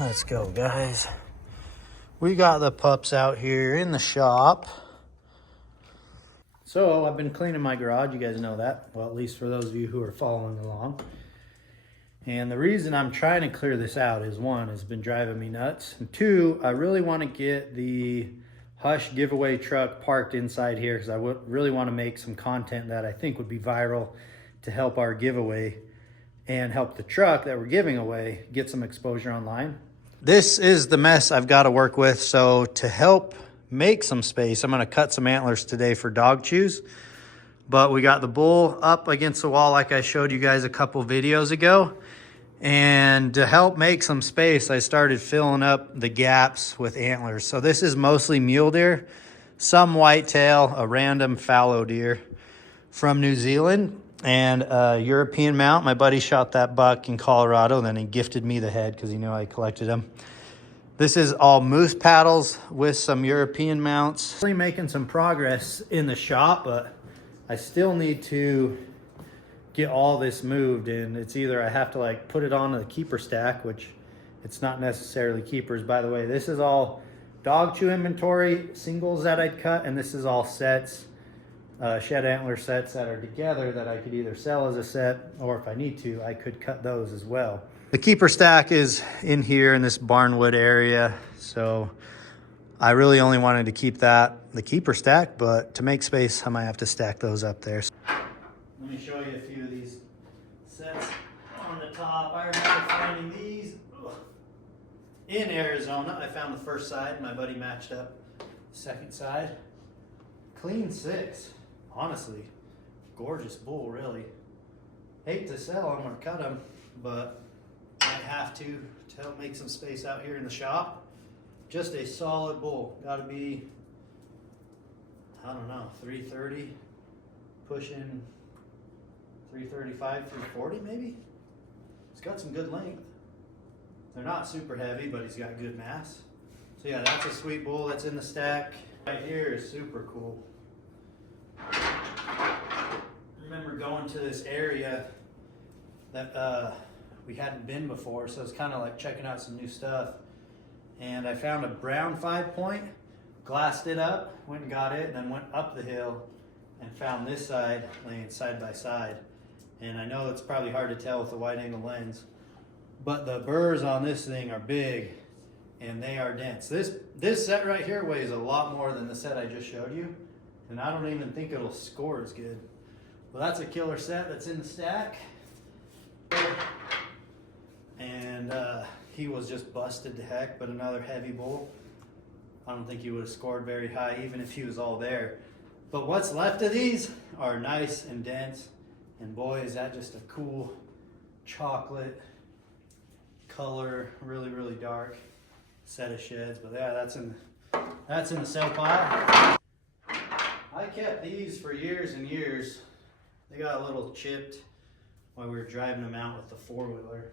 Let's go, guys. We got the pups out here in the shop. So I've been cleaning my garage, you guys know that. Well, at least for those of you who are following along. And the reason I'm trying to clear this out is, one, it's been driving me nuts. And two, I really want to get the Hush giveaway truck parked inside here because I really want to make some content that I think would be viral to help our giveaway and help the truck that we're giving away get some exposure online. This is the mess I've got to work with. So to help make some space, I'm going to cut some antlers today for dog chews. But we got the bull up against the wall like I showed you guys a couple videos ago. And to help make some space, I started filling up the gaps with antlers. So this is mostly mule deer, some whitetail, a random fallow deer from New Zealand, and a European mount. My buddy shot that buck in Colorado, and then he gifted me the head because he knew I collected them. This is all moose paddles with some European mounts. Really making some progress in the shop, but I still need to get all this moved, and it's either I have to like put it on the keeper stack, which it's not necessarily keepers, by the way. This is all dog chew inventory singles that I'd cut, and this is all sets, shed antler sets that are together that I could either sell as a set, or if I need to, I could cut those as well. The keeper stack is in here in this barnwood area, so I really only wanted to keep the keeper stack, but to make space, I might have to stack those up there. Let me show you a few of these sets on the top. I remember finding these in Arizona. I found the first side. My buddy matched up the second side. Clean 6. Honestly, gorgeous bull, really. Hate to sell them or cut them, but I have to help make some space out here in the shop. Just a solid bull. Got to be, I don't know, 330, pushing 335, 340 maybe. He's got some good length. They're not super heavy, but he's got good mass. So yeah, that's a sweet bull that's in the stack. Right here is super cool. I remember going to this area that we hadn't been before, so it's kind of like checking out some new stuff. And I found a brown 5-point, glassed it up, went and got it, and then went up the hill and found this side laying side by side. And I know it's probably hard to tell with the wide angle lens, but the burrs on this thing are big and they are dense. This set right here weighs a lot more than the set I just showed you, and I don't even think it'll score as good. Well, that's a killer set that's in the stack. And he was just busted to heck, but another heavy bull. I don't think he would have scored very high even if he was all there. But what's left of these are nice and dense. And boy, is that just a cool chocolate color, really, really dark set of sheds. But yeah, that's in the sale pile. I kept these for years and years. They got a little chipped while we were driving them out with the 4-wheeler.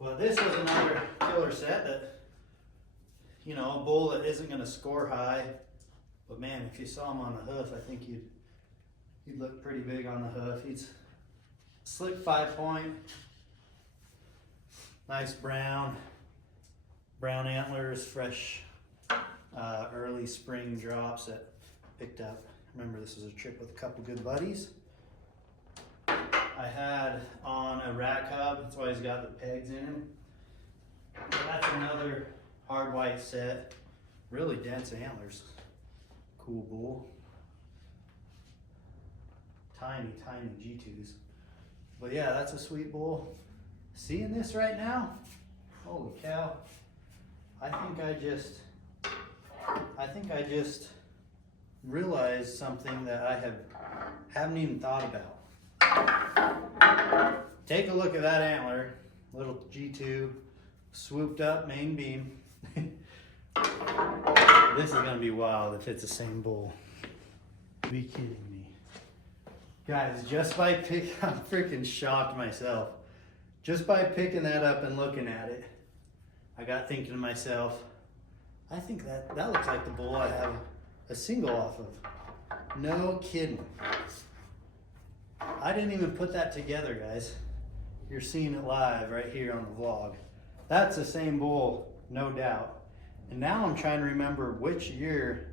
But this was another killer set that, you know, a bull that isn't gonna score high. But man, if you saw him on the hoof, I think he'd look pretty big on the hoof. He's slick 5-point, nice brown antlers, fresh early spring drops that picked up. Remember, this was a trip with a couple good buddies. I had on a rack hub, that's why he's got the pegs in him. But that's another hard white set, really dense antlers. Cool bull. Tiny G2s. But yeah, that's a sweet bull. Seeing this right now, holy cow. I think I just realized something that I haven't even thought about. Take a look at that antler, little G2, swooped up main beam. This is gonna be wild if it's the same bull. Be kidding me. Guys, just by I'm freaking shocked myself. Just by picking that up and looking at it, I got thinking to myself, I think that looks like the bull I have a single off of. No kidding. I didn't even put that together, guys. You're seeing it live right here on the vlog. That's the same bull, no doubt. And now I'm trying to remember which year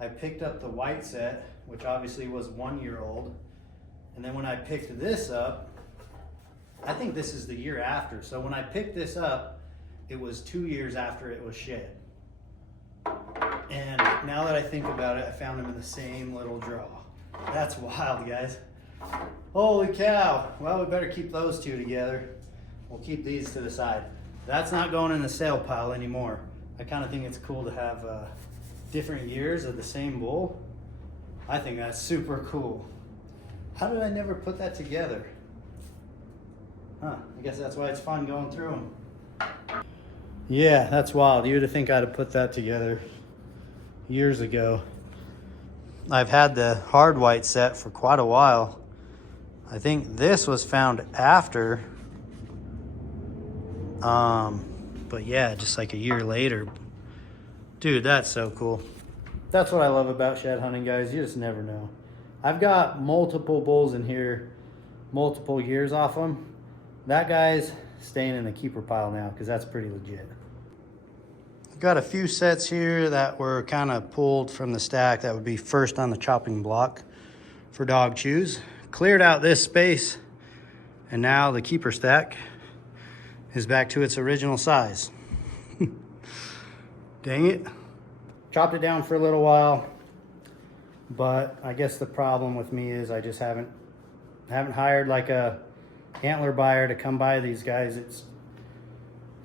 I picked up the white set, which obviously was 1 year old. And then when I picked this up, I think this is the year after. So when I picked this up, it was 2 years after it was shed. And now that I think about it, I found them in the same little draw. That's wild, guys. Holy cow. Well, we better keep those two together. We'll keep these to the side. That's not going in the sale pile anymore. I kind of think it's cool to have different years of the same bull. I think that's super cool. How did I never put that together? Huh, I guess that's why it's fun going through them. Yeah, that's wild. You'd have think I'd have put that together years ago. I've had the hard white set for quite a while. I think this was found after. But yeah, just like a year later. Dude, that's so cool. That's what I love about shed hunting, guys. You just never know. I've got multiple bulls in here, multiple years off them. That guy's staying in the keeper pile now because that's pretty legit. I've got a few sets here that were kind of pulled from the stack that would be first on the chopping block for dog chews. Cleared out this space, and now the keeper stack is back to its original size. Dang it. Chopped it down for a little while, but I guess the problem with me is I just haven't hired like a antler buyer to come buy these guys.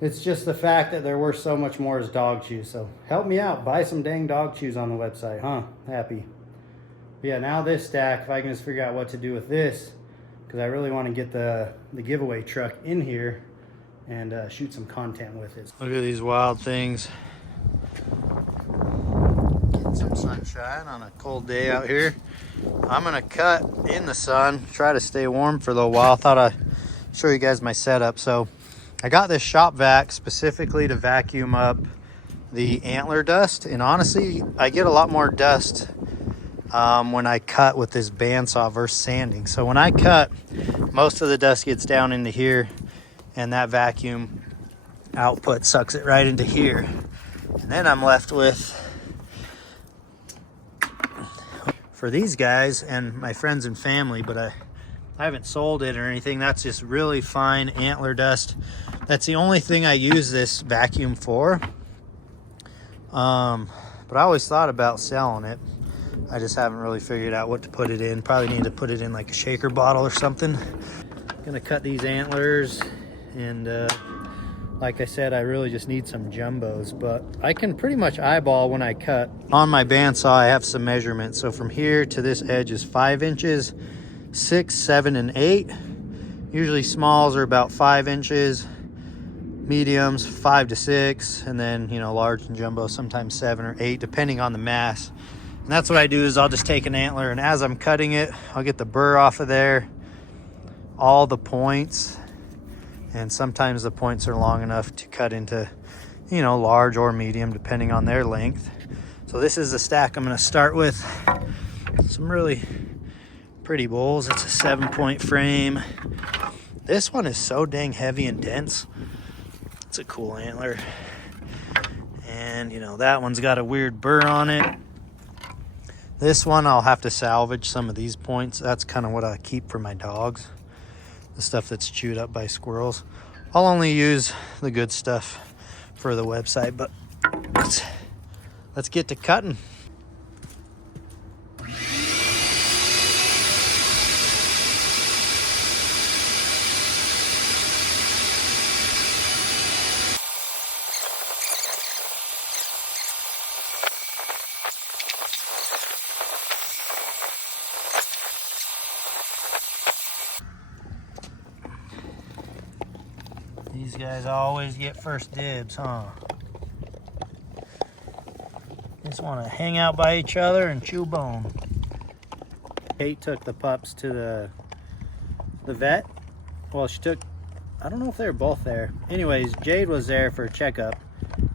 It's just the fact that they're worth so much more as dog chews. So help me out, buy some dang dog chews on the website, huh? Happy. But yeah, now this stack, if I can just figure out what to do with this, because I really want to get the giveaway truck in here and shoot some content with it. Look at these wild things. Getting some sunshine on a cold day out here. I'm gonna cut in the sun, try to stay warm for a little while. Thought I'd show you guys my setup. So I got this shop vac specifically to vacuum up the antler dust. And honestly, I get a lot more dust when I cut with this bandsaw versus sanding. So when I cut, most of the dust gets down into here, and that vacuum output sucks it right into here. And then I'm left with, for these guys and my friends and family, but I haven't sold it or anything, that's just really fine antler dust. That's the only thing I use this vacuum for. But I always thought about selling it. I just haven't really figured out what to put it in. Probably need to put it in like a shaker bottle or something. Gonna cut these antlers, and like I said, I really just need some jumbos, but I can pretty much eyeball when I cut. On my bandsaw, I have some measurements. So from here to this edge is 5 inches, 6, 7, and 8. Usually smalls are about 5 inches, mediums 5 to 6, and then, you know, large and jumbo sometimes 7 or 8, depending on the mass. And that's what I do, is I'll just take an antler, and as I'm cutting it, I'll get the burr off of there, all the points, and sometimes the points are long enough to cut into, you know, large or medium depending on their length. So this is the stack I'm going to start with. Some really pretty bulls. It's a 7-point frame. This one is so dang heavy and dense. It's a cool antler. And you know, that one's got a weird burr on it. This one I'll have to salvage some of these points. That's kind of what I keep for my dogs, the stuff that's chewed up by squirrels. I'll only use the good stuff for the website, but let's get to cutting. These guys always get first dibs, huh? Just want to hang out by each other and chew bone. Kate took the pups to the vet. Well, she took, I don't know if they were both there. Anyways, Jade was there for a checkup,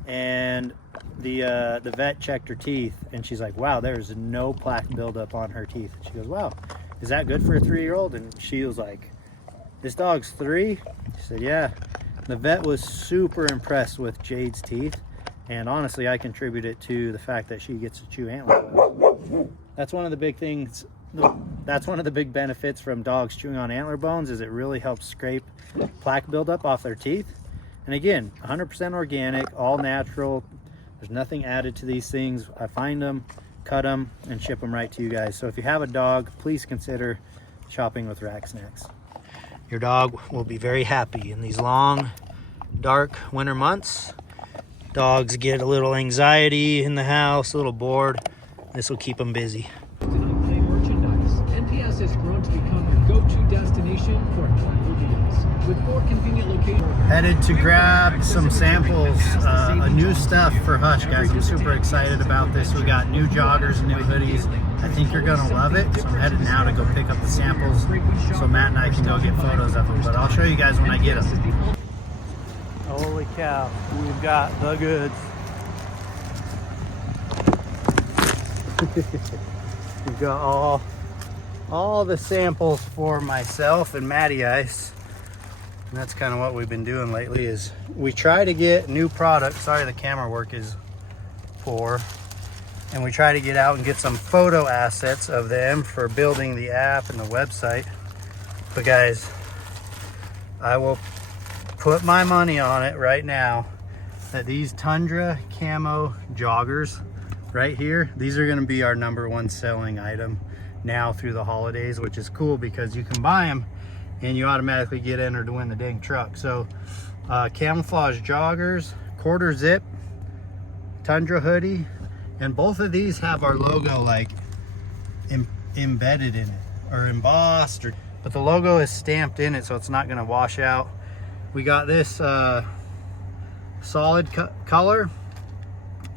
and the vet checked her teeth, and she's like, wow, there's no plaque buildup on her teeth. She goes, wow, is that good for a 3-year-old? And she was like, this dog's 3? She said, yeah. The vet was super impressed with Jade's teeth, and honestly I contribute it to the fact that she gets to chew antler. That's one of the big things, that's one of the big benefits from dogs chewing on antler bones, is it really helps scrape plaque buildup off their teeth. And again, 100% organic, all natural. There's nothing added to these things. I find them, cut them, and ship them right to you guys. So if you have a dog, please consider shopping with Rack Snacks. Your dog will be very happy in these long, dark winter months. Dogs get a little anxiety in the house, a little bored. This will keep them busy. Unplanned merchandise. NPS has grown to become the go-to destination for incredible deals. With 4 convenient locations. Headed to grab some samples, new stuff for Hush, guys. I'm super excited about this. We got new joggers and new hoodies. I think you're gonna love it. So I'm headed now to go pick up the samples so Matt and I can go get photos of them. But I'll show you guys when I get them. Holy cow, we've got the goods. We've got all the samples for myself and Matty Ice. And that's kind of what we've been doing lately, is we try to get new products. Sorry, the camera work is poor. And we try to get out and get some photo assets of them for building the app and the website. But guys, I will put my money on it right now that these Tundra camo joggers right here, these are going to be our #1 selling item now through the holidays, which is cool because you can buy them and you automatically get entered to win the dang truck. So camouflage joggers, quarter zip Tundra hoodie, and both of these have our logo like embedded in it or embossed, but the logo is stamped in it, so it's not going to wash out. We got this solid color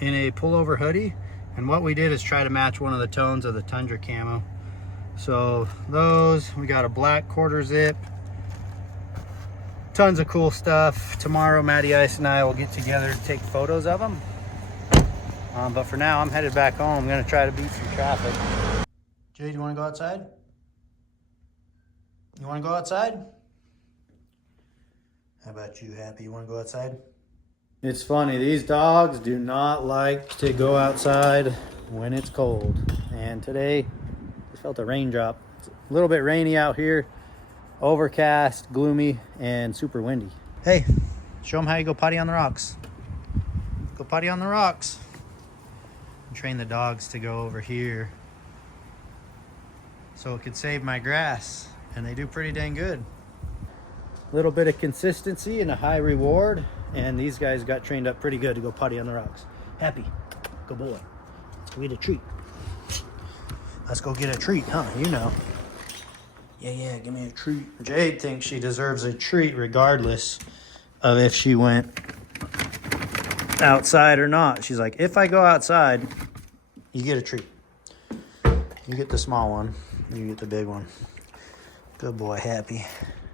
in a pullover hoodie, and what we did is try to match one of the tones of the Tundra camo. So those, we got a black quarter zip, tons of cool stuff. Tomorrow Matty Ice and I will get together to take photos of them. But for now, I'm headed back home. I'm gonna try to beat some traffic. Jade, you wanna go outside? You wanna go outside? How about you, Happy? You wanna go outside? It's funny, these dogs do not like to go outside when it's cold. And today, I felt a raindrop. It's a little bit rainy out here, overcast, gloomy, and super windy. Hey, show them how you go potty on the rocks. Go potty on the rocks. Train the dogs to go over here so it could save my grass, and they do pretty dang good. A little bit of consistency and a high reward, and these guys got trained up pretty good to go potty on the rocks. Happy, good boy. Let's go get a treat. Let's go get a treat, huh? You know. Yeah, give me a treat. Jade thinks she deserves a treat regardless of if she went outside or not. She's like, if I go outside, you get a treat. You get the small one, you get the big one. Good boy, Happy.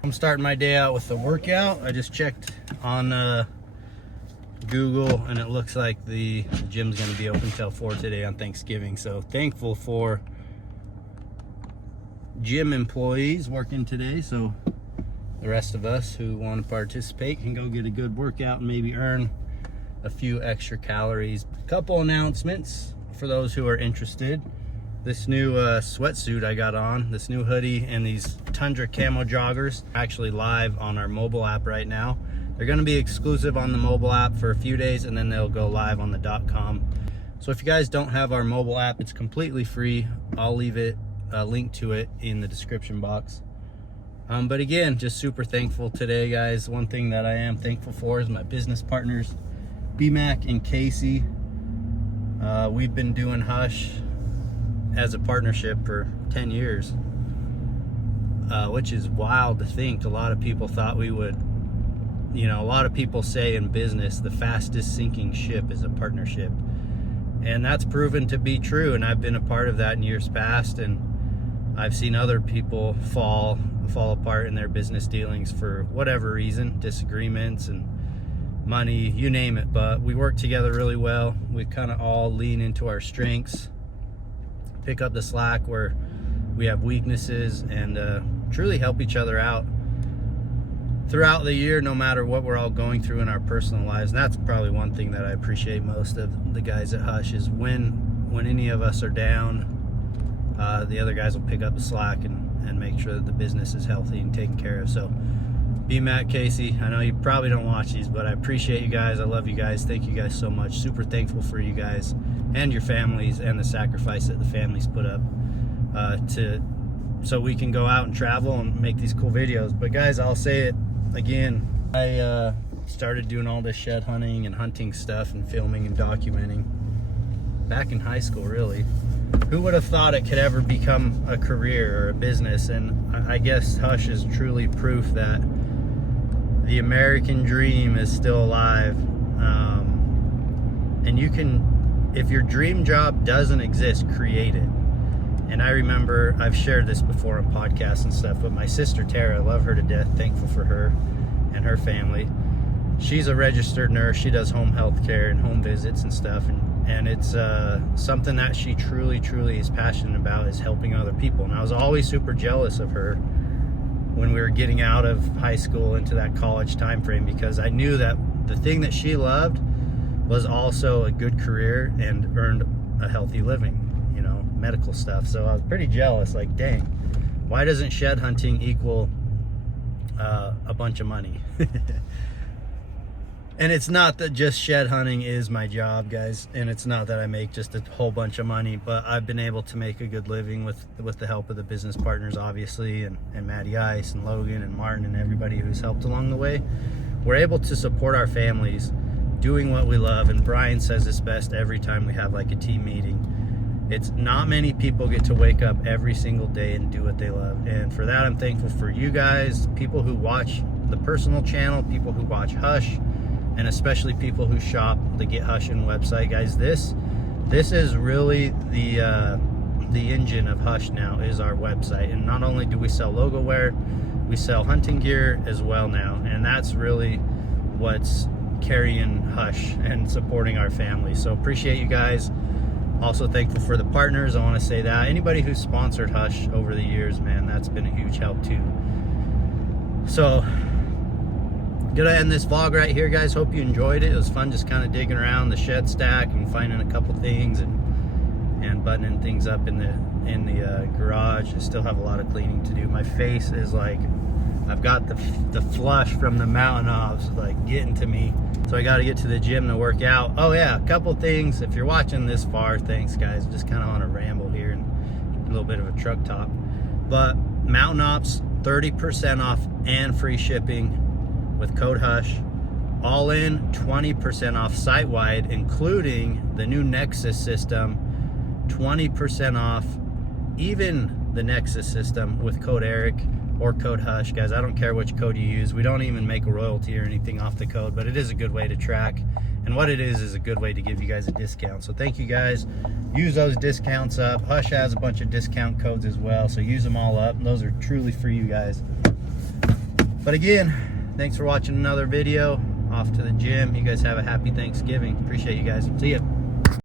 I'm starting my day out with the workout. I just checked on Google, and it looks like the gym's gonna be open till 4 today on Thanksgiving. So thankful for gym employees working today, so the rest of us who want to participate can go get a good workout and maybe earn a few extra calories. Couple announcements for those who are interested. This new sweatsuit I got on, this new hoodie, and these Tundra camo joggers are actually live on our mobile app right now. They're going to be exclusive on the mobile app for a few days, and then they'll go live on the .com. So if you guys don't have our mobile app, it's completely free. I'll leave a link to it in the description box. But again, just super thankful today, guys. One thing that I am thankful for is my business partners, B-Mac and Casey. We've been doing Hush as a partnership for 10 years, which is wild to think. A lot of people thought we would, a lot of people say in business, the fastest sinking ship is a partnership. And that's proven to be true. And I've been a part of that in years past. And I've seen other people fall apart in their business dealings for whatever reason, disagreements and money, you name it. But we work together really well. We kind of all lean into our strengths, pick up the slack where we have weaknesses, and truly help each other out. throughout the year, no matter what we're all going through in our personal lives. And that's probably one thing that I appreciate most of the guys at Hush is when any of us are down, the other guys will pick up the slack and make sure that the business is healthy and taken care of. So B Matt, Casey, I know you probably don't watch these, but I appreciate you guys. I love you guys. Thank you guys so much. Super thankful for you guys and your families and the sacrifice that the families put up so we can go out and travel and make these cool videos. But guys, I'll say it again, I started doing all this shed hunting and hunting stuff and filming and documenting back in high school, really. Who would have thought it could ever become a career or a business? And I guess Hush is truly proof that the American dream is still alive. And you can, if your dream job doesn't exist, create it. And I remember, I've shared this before on podcasts and stuff, but my sister Tara, I love her to death, thankful for her and her family. She's a registered nurse. She does home health care and home visits and stuff. And it's something that she truly is passionate about, is helping other people. And I was always super jealous of her when we were getting out of high school into that college time frame, because I knew that the thing that she loved was also a good career and earned a healthy living, you know, medical stuff. So I was pretty jealous, like, dang, why doesn't shed hunting equal a bunch of money? And it's not that just shed hunting is my job, guys, and it's not that I make just a whole bunch of money, but I've been able to make a good living with the help of the business partners, obviously, and Matty Ice and Logan and Martin and everybody who's helped along the way. We're able to support our families doing what we love. And Brian says this best every time we have like a team meeting. It's not many people get to wake up every single day and do what they love. And for that, I'm thankful for you guys, people who watch the personal channel, people who watch Hush, and especially people who shop the Get Hushin' website, guys. This is really the engine of Hush now, is our website. And not only do we sell logo wear, we sell hunting gear as well now. And that's really what's carrying Hush and supporting our family. So appreciate you guys. Also thankful for the partners. I want to say that anybody who's sponsored Hush over the years, man, that's been a huge help too. So gonna end this vlog right here, guys. Hope you enjoyed it. It was fun just kind of digging around the shed stack and finding a couple things and buttoning things up in the garage. I still have a lot of cleaning to do. My face is like, I've got the flush from the mountain offs like getting to me, so I got to get to the gym to work out. Oh yeah, a couple things. If you're watching this far, thanks guys. Just kind of on a ramble here and a little bit of a truck top. But Mountain Ops, 30% off and free shipping with code Hush. All in, 20% off site-wide, including the new Nexus system. 20% off even the Nexus system with code Eric or code Hush, guys. I don't care which code you use. We don't even make a royalty or anything off the code, but it is a good way to track. And what it is a good way to give you guys a discount. So thank you guys. Use those discounts up. Hush has a bunch of discount codes as well, so use them all up. Those are truly for you guys. But again, thanks for watching another video. Off to the gym. You guys have a happy Thanksgiving. Appreciate you guys. See ya.